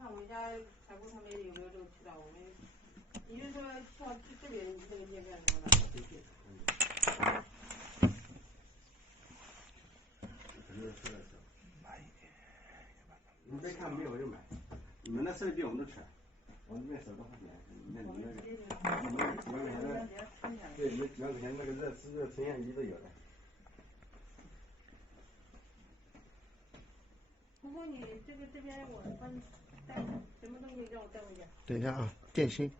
看我们家财务上面有没有这个渠道，我们你是说到这边这个页面上的？你别看没有就买，你们那设备比我们都全，我们这边手多花钱，那你们那个，你们几万块钱的，对，你们几万块钱那个热成像机都有的。红红，你这边我帮你带什么东西让我带回去？等一下啊，电芯。